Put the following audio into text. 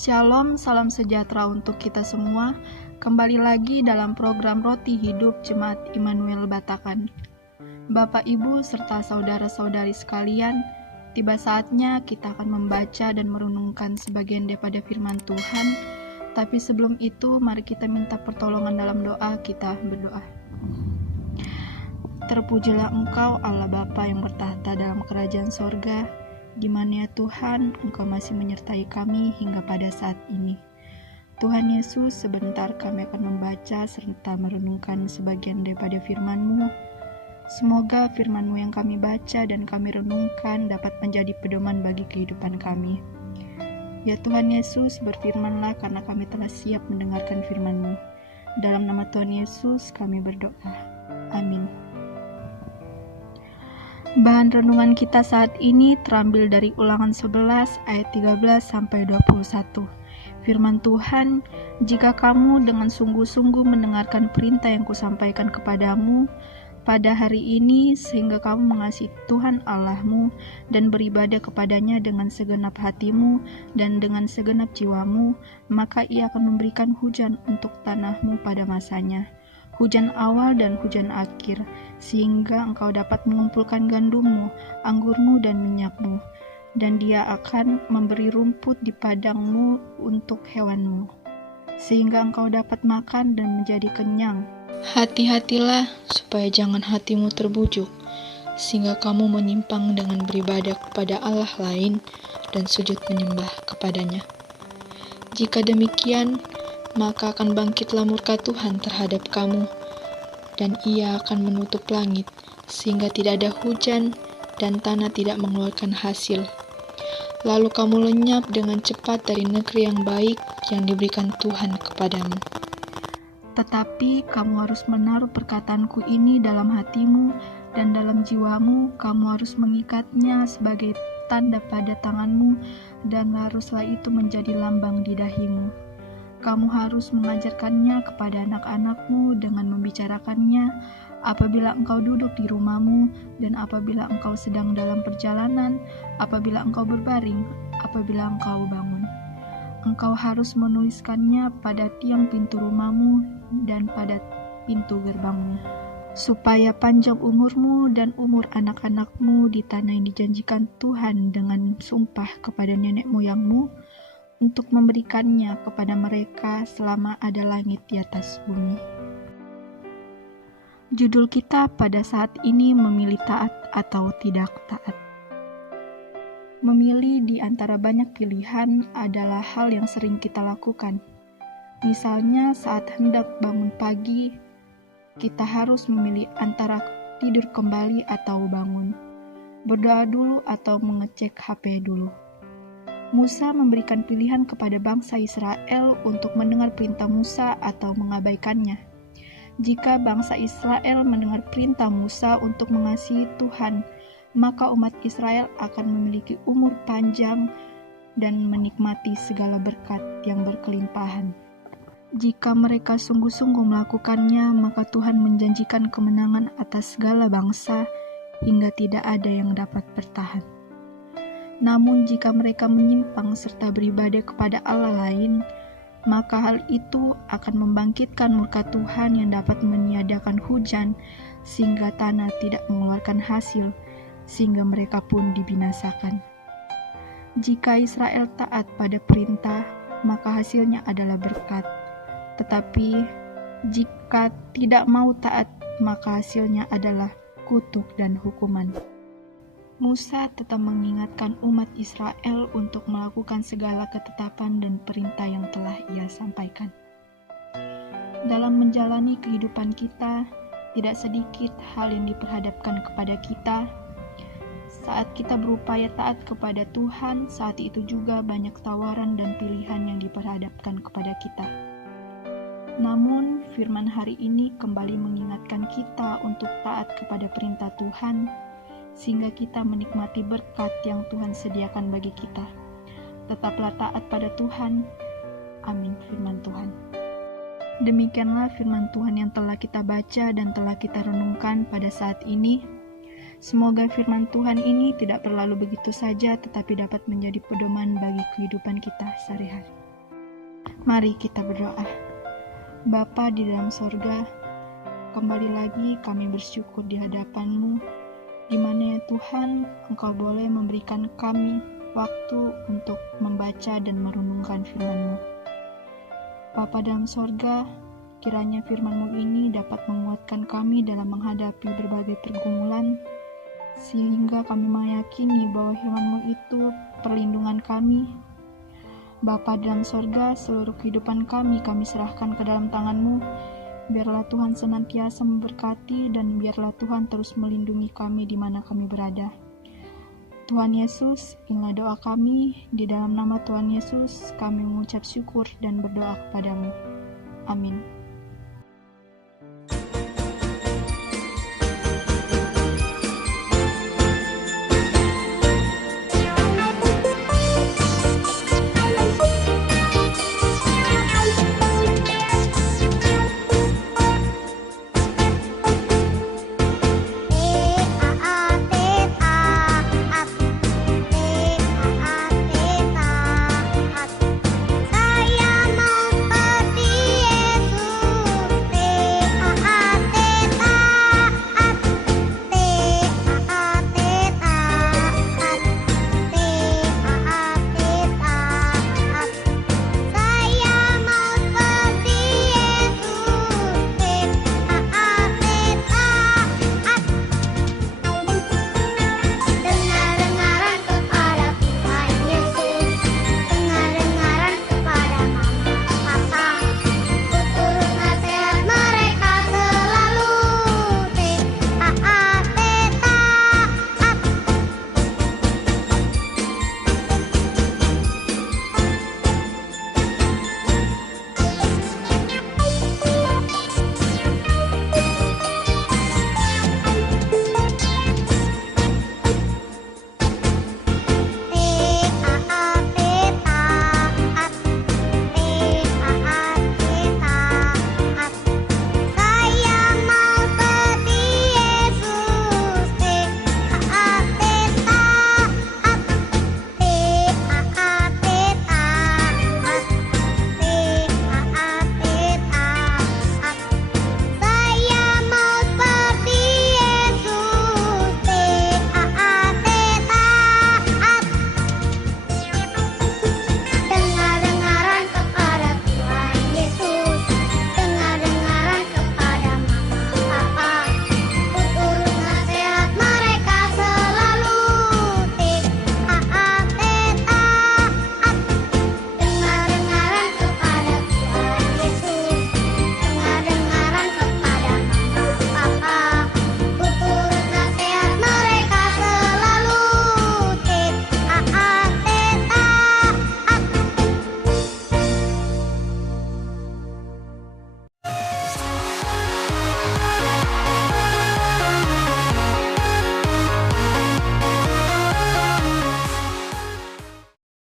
Shalom, salam sejahtera untuk kita semua. Kembali lagi dalam program Roti Hidup Jemaat Immanuel Batakan. Bapak, Ibu, serta saudara-saudari sekalian, tiba saatnya kita akan membaca dan merenungkan sebagian daripada firman Tuhan. Tapi sebelum itu, mari kita minta pertolongan dalam doa. Kita berdoa. Terpujilah Engkau, Allah Bapa yang bertahta dalam kerajaan sorga, di mana ya Tuhan, Engkau masih menyertai kami hingga pada saat ini. Tuhan Yesus, sebentar kami akan membaca serta merenungkan sebagian daripada firman-Mu. Semoga firman-Mu yang kami baca dan kami renungkan dapat menjadi pedoman bagi kehidupan kami. Ya Tuhan Yesus, berfirman-Lah karena kami telah siap mendengarkan firman-Mu. Dalam nama Tuhan Yesus kami berdoa. Amin. Bahan renungan kita saat ini terambil dari Ulangan 11 ayat 13-21. Firman Tuhan, jika kamu dengan sungguh-sungguh mendengarkan perintah yang kusampaikan kepadamu pada hari ini, sehingga kamu mengasihi Tuhan Allahmu dan beribadah kepadanya dengan segenap hatimu dan dengan segenap jiwamu, maka Ia akan memberikan hujan untuk tanahmu pada masanya, hujan awal dan hujan akhir, sehingga engkau dapat mengumpulkan gandummu, anggurmu, dan minyakmu, dan Dia akan memberi rumput di padangmu untuk hewanmu, sehingga engkau dapat makan dan menjadi kenyang. Hati-hatilah supaya jangan hatimu terbujuk, sehingga kamu menyimpang dengan beribadah kepada Allah lain dan sujud menyembah kepadanya. Jika demikian, maka akan bangkitlah murka Tuhan terhadap kamu, dan Ia akan menutup langit, sehingga tidak ada hujan, dan tanah tidak mengeluarkan hasil. Lalu kamu lenyap dengan cepat dari negeri yang baik yang diberikan Tuhan kepadamu. Tetapi kamu harus menaruh perkataanku ini dalam hatimu dan dalam jiwamu, kamu harus mengikatnya sebagai tanda pada tanganmu, dan haruslah itu menjadi lambang di dahimu. Kamu harus mengajarkannya kepada anak-anakmu dengan membicarakannya apabila engkau duduk di rumahmu dan apabila engkau sedang dalam perjalanan, apabila engkau berbaring, apabila engkau bangun. Engkau harus menuliskannya pada tiang pintu rumahmu dan pada pintu gerbangmu, supaya panjang umurmu dan umur anak-anakmu di tanah yang dijanjikan Tuhan dengan sumpah kepada nenek moyangmu, untuk memberikannya kepada mereka selama ada langit di atas bumi. Judul kita pada saat ini memilih taat atau tidak taat. Memilih di antara banyak pilihan adalah hal yang sering kita lakukan. Misalnya saat hendak bangun pagi, kita harus memilih antara tidur kembali atau bangun, berdoa dulu atau mengecek HP dulu. Musa memberikan pilihan kepada bangsa Israel untuk mendengar perintah Musa atau mengabaikannya. Jika bangsa Israel mendengar perintah Musa untuk mengasihi Tuhan, maka umat Israel akan memiliki umur panjang dan menikmati segala berkat yang berkelimpahan. Jika mereka sungguh-sungguh melakukannya, maka Tuhan menjanjikan kemenangan atas segala bangsa hingga tidak ada yang dapat bertahan. Namun jika mereka menyimpang serta beribadah kepada Allah lain, maka hal itu akan membangkitkan murka Tuhan yang dapat meniadakan hujan sehingga tanah tidak mengeluarkan hasil, sehingga mereka pun dibinasakan. Jika Israel taat pada perintah, maka hasilnya adalah berkat. Tetapi jika tidak mau taat, maka hasilnya adalah kutuk dan hukuman. Musa tetap mengingatkan umat Israel untuk melakukan segala ketetapan dan perintah yang telah Ia sampaikan. Dalam menjalani kehidupan kita, tidak sedikit hal yang diperhadapkan kepada kita. Saat kita berupaya taat kepada Tuhan, saat itu juga banyak tawaran dan pilihan yang diperhadapkan kepada kita. Namun, firman hari ini kembali mengingatkan kita untuk taat kepada perintah Tuhan, sehingga kita menikmati berkat yang Tuhan sediakan bagi kita. Tetaplah taat pada Tuhan. Amin, firman Tuhan. Demikianlah firman Tuhan yang telah kita baca dan telah kita renungkan pada saat ini. Semoga firman Tuhan ini tidak berlalu begitu saja, tetapi dapat menjadi pedoman bagi kehidupan kita sehari-hari. Mari kita berdoa. Bapa di dalam sorga, kembali lagi kami bersyukur di hadapan-Mu, di mana ya Tuhan, Engkau boleh memberikan kami waktu untuk membaca dan merenungkan firman-Mu. Bapa dalam sorga, kiranya firman-Mu ini dapat menguatkan kami dalam menghadapi berbagai pergumulan, sehingga kami meyakini bahwa firman-Mu itu perlindungan kami. Bapa dalam sorga, seluruh kehidupan kami serahkan ke dalam tangan-Mu. Biarlah Tuhan senantiasa memberkati dan biarlah Tuhan terus melindungi kami di mana kami berada. Tuhan Yesus, inilah doa kami. Di dalam nama Tuhan Yesus, kami mengucap syukur dan berdoa kepadamu. Amin.